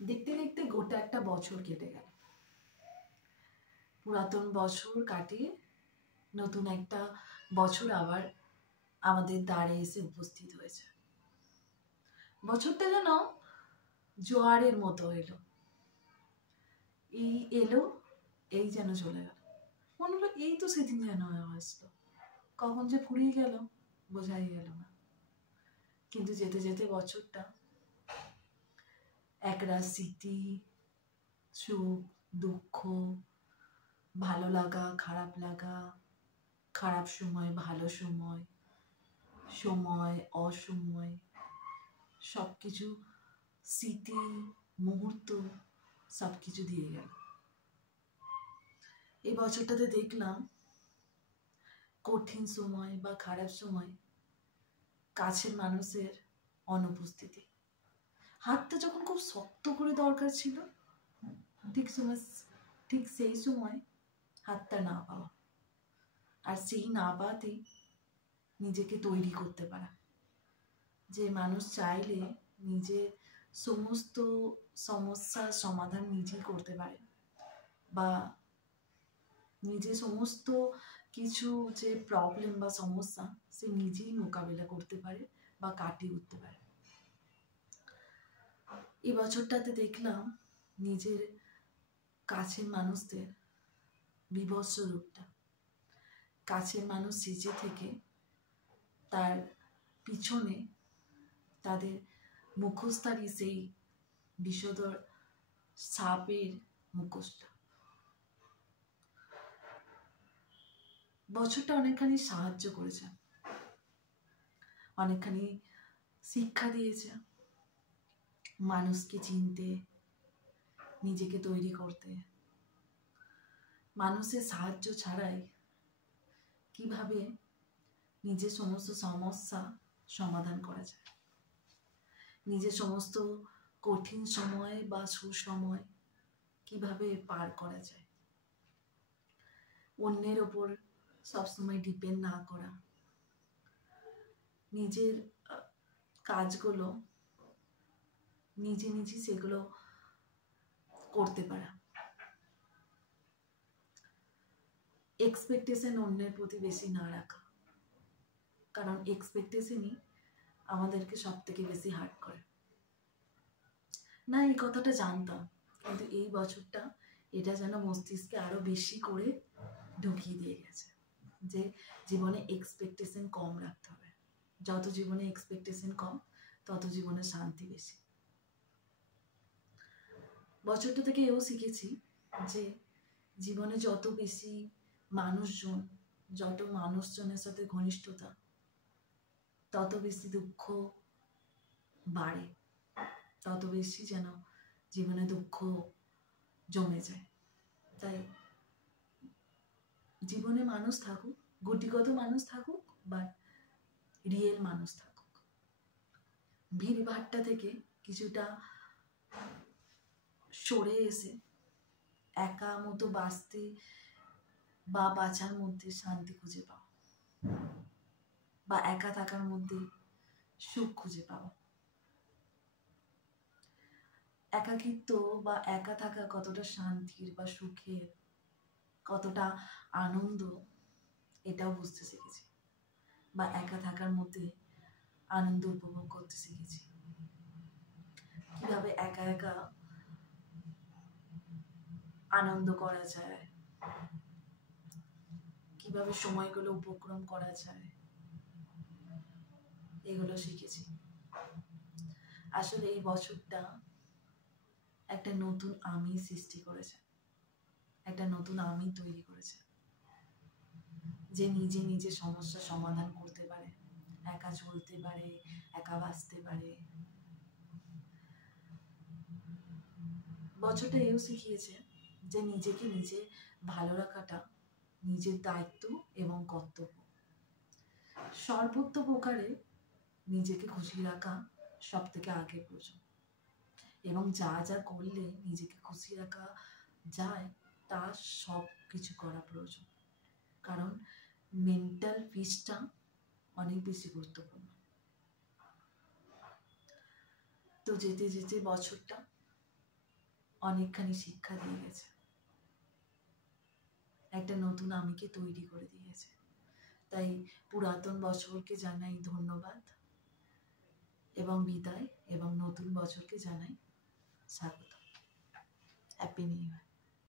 দেখতে দেখতে গোটা একটা বছর কেটে গেল। পুরাতন বছর কাটিয়ে নতুন একটা বছর আবার আমাদের দ্বারে এসে উপস্থিত হয়েছে। বছরটা যেন জোয়ারের মতো এলো, এই এলো, এই যেন চলে গেল। মনে হলো এই তো সেদিন যেন আসলো, কখন যে ফুরিয়ে গেল বোঝাই গেল না। কিন্তু যেতে যেতে বছরটা একরাশ স্মৃতি, সুখ, দুঃখ, ভালো লাগা, খারাপ লাগা, খারাপ সময়, ভালো সময়, সময়, অসময়, সবকিছু স্মৃতি, মুহূর্ত সবকিছু দিয়ে গেল। এই বছরটাতে দেখলাম কঠিন সময় বা খারাপ সময় কাছের মানুষের অনুপস্থিতি। হাতটা যখন খুব শক্ত করে দরকার ছিল, ঠিক সেই সময় হাতটা না পাওয়া, আর সেই না পাওয়াতেই নিজেকে তৈরি করতে পারা। যে মানুষ চাইলে নিজের সমস্ত সমস্যার সমাধান নিজেই করতে পারে, বা নিজে সমস্ত কিছু যে প্রবলেম বা সমস্যা সে নিজেই মোকাবিলা করতে পারে বা কাটিয়ে উঠতে পারে। এই বছরটাতে দেখলাম নিজের কাছের মানুষদের বিভৎস রূপটা। কাছের মানুষ সেজে থেকে তার পিছনে তাদের মুখোশধারী সেই বিষধর সাপের মুখোশটা। বছরটা অনেকখানি সাহায্য করেছে, অনেকখানি শিক্ষা দিয়েছে মানুষকে চিনতে, নিজেকে তৈরি করতে, মানুষের সাহায্য ছাড়াই কিভাবে নিজের সমস্ত সমস্যা সমাধান করা যায়, নিজের সমস্ত কঠিন সময় বা সুসময় কিভাবে পার করা যায়, অন্যের ওপর সবসময় ডিপেন্ড না করা, নিজের কাজগুলো নিজে নিজে সেগুলো করতে পারা, এক্সপেকটেশন অন্যের প্রতি বেশি না রাখা। কারণ এক্সপেকটেশনই আমাদেরকে সব থেকে বেশি হার্ট করে। না, এই কথাটা জানতাম, কিন্তু এই বছরটা এটা যেন মস্তিষ্কে আরো বেশি করে ঢুকিয়ে দিয়ে গেছে যে জীবনে এক্সপেকটেশন কম রাখতে হবে। যত জীবনে এক্সপেকটেশন কম, তত জীবনে শান্তি বেশি। বছরটা থেকে এও শিখেছি যে জীবনে যত বেশি মানুষজন, যত মানুষজনের সাথে ঘনিষ্ঠতা, তত বেশি দুঃখ বাড়ে, তত বেশি যেন জীবনে দুঃখ জমে যায়। তাই জীবনে মানুষ থাকুক, গুটিগত মানুষ থাকুক বা রিয়েল মানুষ থাকুক, ভিড়ভাট্টা থেকে কিছুটা সরে এসে একা মতো বাঁচতে বা বাঁচার মধ্যে শান্তি খুঁজে পাওয়া, বা একা থাকার মধ্যে সুখ খুঁজে পাওয়া। একাকিত্ব বা একা থাকা কতটা শান্তির বা সুখের, কতটা আনন্দ, এটাও বুঝতে শিখেছি, বা একা থাকার মধ্যে আনন্দ উপভোগ করতে শিখেছি। কিভাবে একা একা আনন্দ করা যায়, কিভাবে সময়গুলো উপক্রম করা যায়, এগুলো শিখেছি। আসলে এই বছরটা একটা নতুন আমি সৃষ্টি করেছে, একটা নতুন আমি তৈরি করেছে, যে নিজে নিজে সমস্যা সমাধান করতে পারে, একা চলতে পারে, একা বাঁচতে পারে। বছরটা এও শিখিয়েছে যে নিজেকে নিজে ভালো রাখাটা নিজের দায়িত্ব এবং কর্তব্য। সর্বোচ্চ নিজেকে খুশি রাখা সব থেকে আগে প্রয়োজন, এবং যা যা করলে নিজেকে খুশি রাখা যায় তা সব কিছু করা প্রয়োজন। কারণ মেন্টাল পিসটা অনেক বেশি গুরুত্বপূর্ণ। তো যেতে যেতে বছরটা অনেকখানি শিক্ষা দিয়ে গেছে, একটা নতুন আমিকে তৈরি করে দিয়েছে। তাই পুরাতন বছরকে জানাই ধন্যবাদ এবং বিদায়, এবং নতুন বছরকে জানাই স্বাগত। Happy new year.